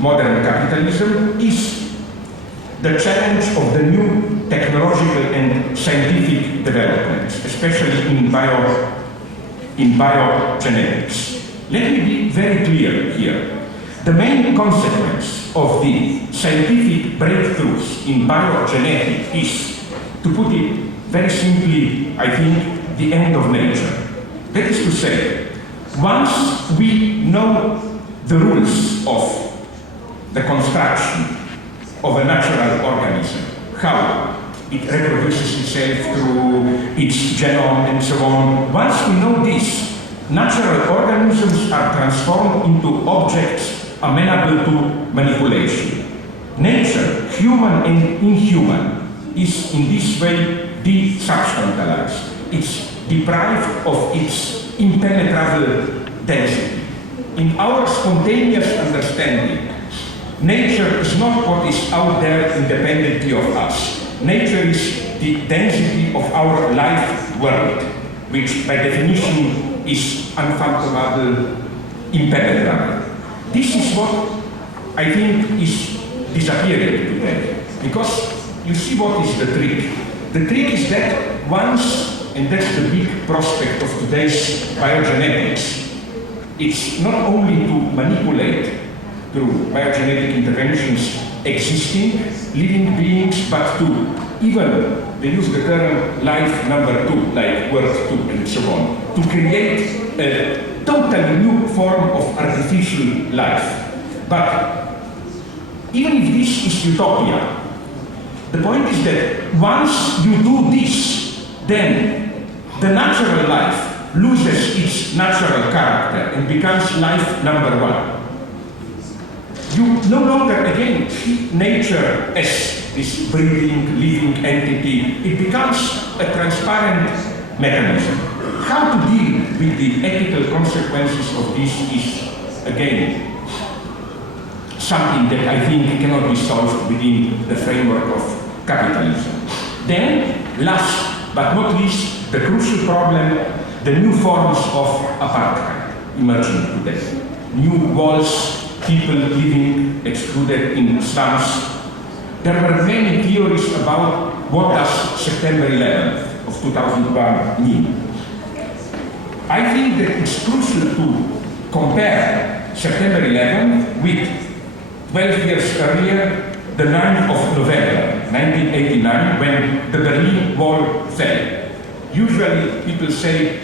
modern capitalism is the challenge of the new technological and scientific developments, especially in biogenetics. Let me be very clear here. The main consequence of the scientific breakthroughs in biogenetics is, to put it very simply, I think, the end of nature. That is to say, once we know the rules of the construction of a natural organism, how it reproduces itself through its genome and so on, once we know this, natural organisms are transformed into objects amenable to manipulation. Nature, human and inhuman, is in this way desubstantialized. It's deprived of its impenetrable density. In our spontaneous understanding, nature is not what is out there independently of us. Nature is the density of our life world, which by definition is unfathomable, impenetrable. This is what I think is disappearing today. Because you see what is the trick. The trick is that once, and that's the big prospect of today's biogenetics, it's not only to manipulate through biogenetic interventions existing living beings, but to even, they use the term life number 2, like Earth 2 and so on, to create a totally new form of artificial life. But even if this is utopia, the point is that once you do this, then the natural life loses its natural character and becomes life number 1. You no longer again see nature as this breathing, living entity. It becomes a transparent mechanism. How to deal with the ethical consequences of this is, again, something that I think cannot be solved within the framework of capitalism. Then, last but not least, the crucial problem, the new forms of apartheid emerging today. New walls, people living excluded in slums. There were many theories about what does September 11th of 2001 mean. I think that it's crucial to compare September 11th with 12 years earlier, the 9th of November, 1989, when the Berlin Wall fell. Usually people say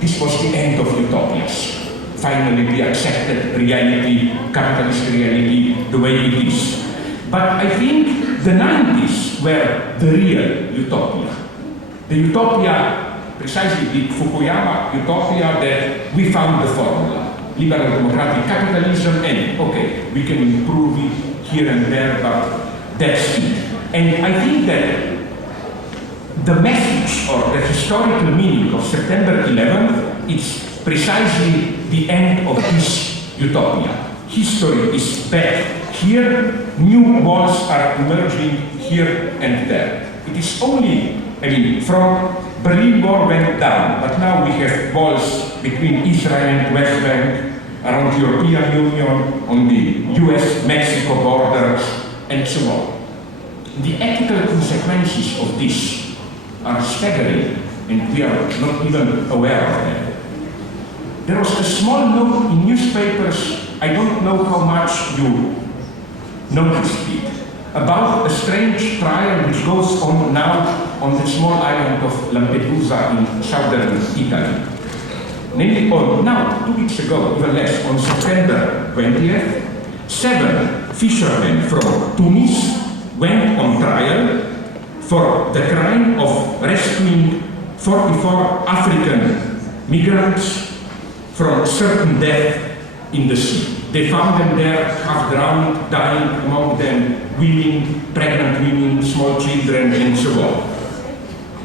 this was the end of utopias. Finally we accepted reality, capitalist reality, the way it is. But I think the 90s were the real utopia. The utopia, precisely the Fukuyama utopia, that we found the formula. Liberal democratic capitalism, and okay, we can improve it here and there, but that's it. And I think that the message or the historical meaning of September 11th is precisely the end of this utopia. History is back. Here, new walls are emerging here and there. It is only, from Berlin Wall went down, but now we have walls between Israel and West Bank, around the European Union, on the US-Mexico border, and so on. The ethical consequences of this are staggering, and we are not even aware of them. There was a small note in newspapers, I don't know how much you noticed it, about a strange trial which goes on now on the small island of Lampedusa in southern Italy. Namely, now, 2 weeks ago, even less, on September 20th, 7 fishermen from Tunis went on trial for the crime of rescuing 44 African migrants from certain death in the sea. They found them there, half drowned, dying, among them women, pregnant women, small children, and so on.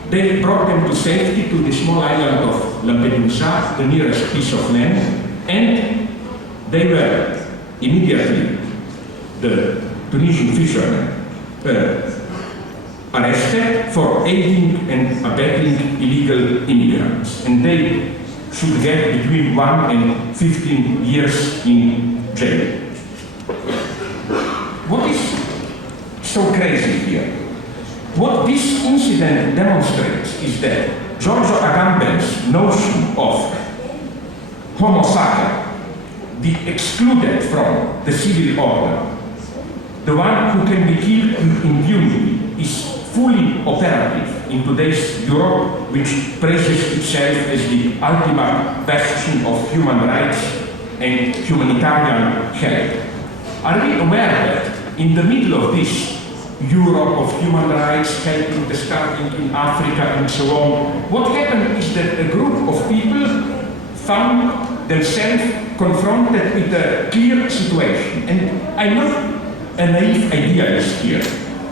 They brought them to safety to the small island of Lampedusa, the nearest piece of land, and they were immediately, the Tunisian fishermen, arrested for aiding and abetting illegal immigrants, and they should get between 1 and 15 years in jail. so crazy here? What this incident demonstrates is that Giorgio Agamben's notion of homo sacer, the excluded from the civil order, the one who can be killed with impunity, is fully operative in today's Europe, which praises itself as the ultimate bastion of human rights and humanitarian help. Are we aware that in the middle of this Europe of human rights, helping the starving in Africa and so on, what happened is that a group of people found themselves confronted with a clear situation. And I'm not a naive idealist here.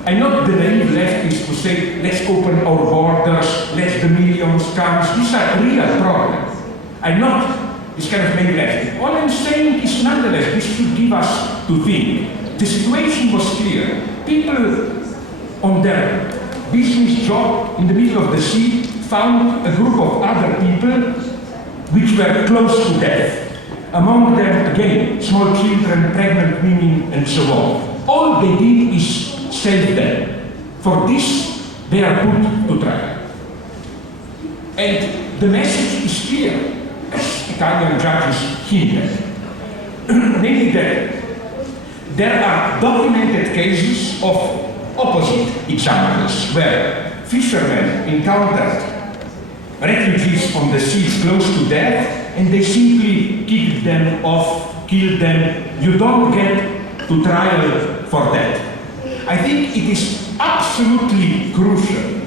I'm not the naive leftist who say, let's open our borders, let the millions come. These are real problems. I'm not this kind of naive leftist. All I'm saying is nonetheless, this should give us to think. The situation was clear. People on their business job in the middle of the sea found a group of other people which were close to death. Among them, again, small children, pregnant women, and so on. All they did is save them. For this, they are put to trial. And the message is clear, as Italian judges hinted. Namely that there are documented cases of opposite examples where fishermen encountered refugees on the sea close to death and they simply kicked them off, killed them. You don't get to trial for that. I think it is absolutely crucial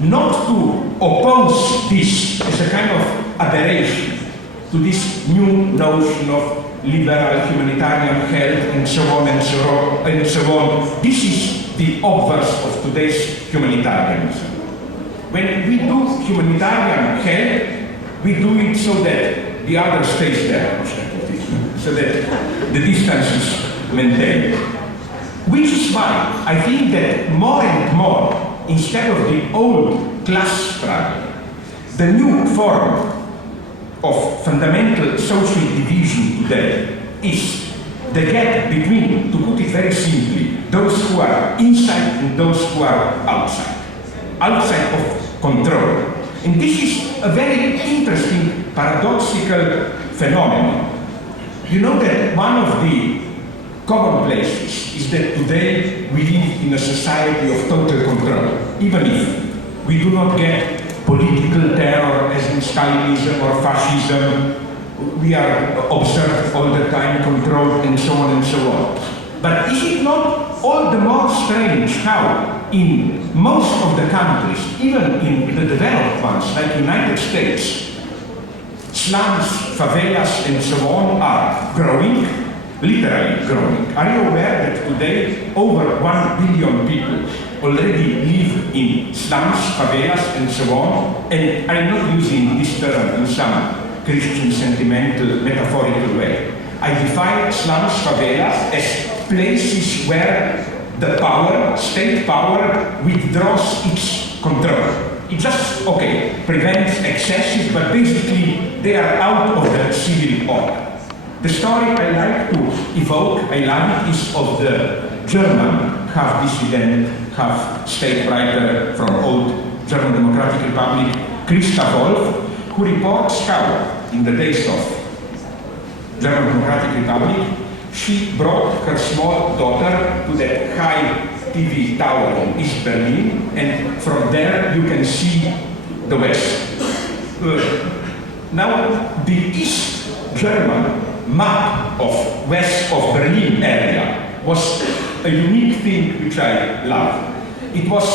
not to oppose this as a kind of aberration to this new notion of liberal humanitarian health and so on and so on and so on. This is the obverse of today's humanitarianism. When we do humanitarian help, we do it so that the other stays there, so that the distance is maintained. Which is why I think that more and more, instead of the old class struggle, the new form of fundamental social division today is the gap between, to put it very simply, those who are inside and those who are outside of control. And this is a very interesting paradoxical phenomenon. You know that one of the commonplaces is that today we live in a society of total control, even if we do not get political terror as in Stalinism or fascism. We are observed all the time, controlled, and so on and so on. But is it not all the more strange how in most of the countries, even in the developed ones like the United States, slums, favelas, and so on are growing, literally growing. Are you aware that today over 1 billion people already live in slums, favelas, and so on? And I'm not using this term in some Christian sentimental, metaphorical way. I define slums, favelas as places where the power, state power, withdraws its control. It just, prevents excesses, but basically they are out of the civil order. The story I like to evoke, I love it, is of the German, half dissident, half state writer from old German Democratic Republic, Christa Wolf, who reports how, in the days of German Democratic Republic, she brought her small daughter to that high TV tower in East Berlin, and from there you can see the West. Now, the East German map of West of Berlin area was a unique thing which I love. It was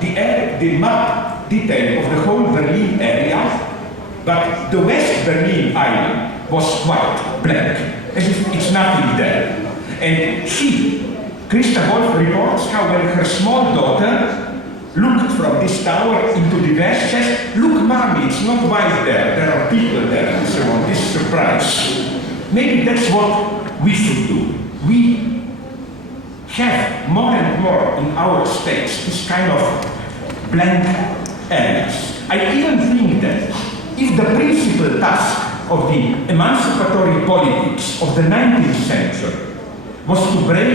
the map detail of the whole Berlin area, but the West Berlin island was white, blank, as if it's nothing there. And she, Christa Wolf, reports how when her small daughter looked from this tower into the west, says, "Look, mommy, it's not white there are people there," and so on, this surprise. Maybe that's what we should do. We have more and more in our states this kind of blank areas. I even think that if the principal task of the emancipatory politics of the 19th century was to break